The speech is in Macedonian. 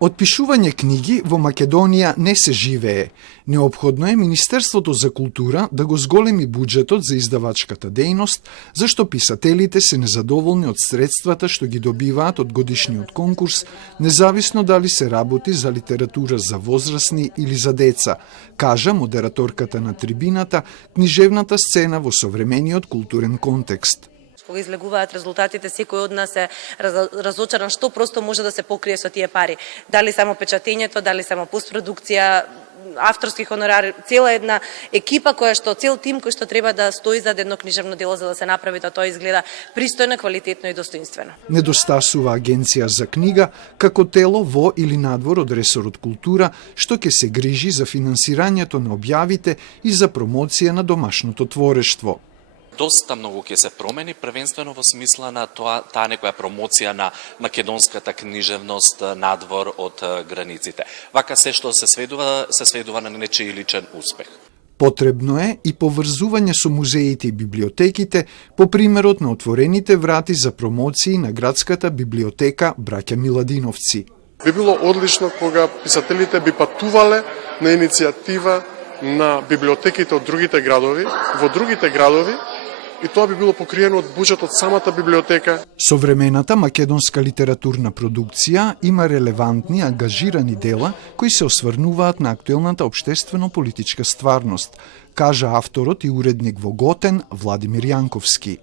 Од книги во Македонија не се живее. Неопходно е Министерството за култура да го зголеми буџетот за издавачката дејност, зашто писателите се незадоволни од средствата што ги добиваат од годишниот конкурс, независно дали се работи за литература за возрастни или за деца, кажа модераторката на трибината, книжевната сцена во современиот културен контекст. Кога излегуваат резултатите, секој од нас е разочаран што просто може да се покрие со тие пари. Дали само печатењето, дали само постпродукција, авторски хонорар, цела една екипа цел тим кој што треба да стои за едно книжевно дело за да се направи да тоа изгледа пристојно, квалитетно и достоинствено. Недостасува агенција за книга како тело во или надвор од ресорот култура што ќе се грижи за финансирањето на објавите и за промоција на домашното творештво. Доста многу ќе се промени, првенствено во смисла на таа некоја промоција на македонската книжевност надвор од границите. Вака се што се сведува на нечиј личен успех. Потребно е и поврзување со музеите и библиотеките по примерот на отворените врати за промоции на градската библиотека Браќа Миладиновци. Би било одлично кога писателите би патувале на иницијатива на библиотеките од другите градови, во другите градови, и тоа би било покриено од буџет од самата библиотека. Современата македонска литературна продукција има релевантни, ангажирани дела кои се осврнуваат на актуелната општествено-политичка стварност, кажа авторот и уредник во Готен Владимир Јанковски.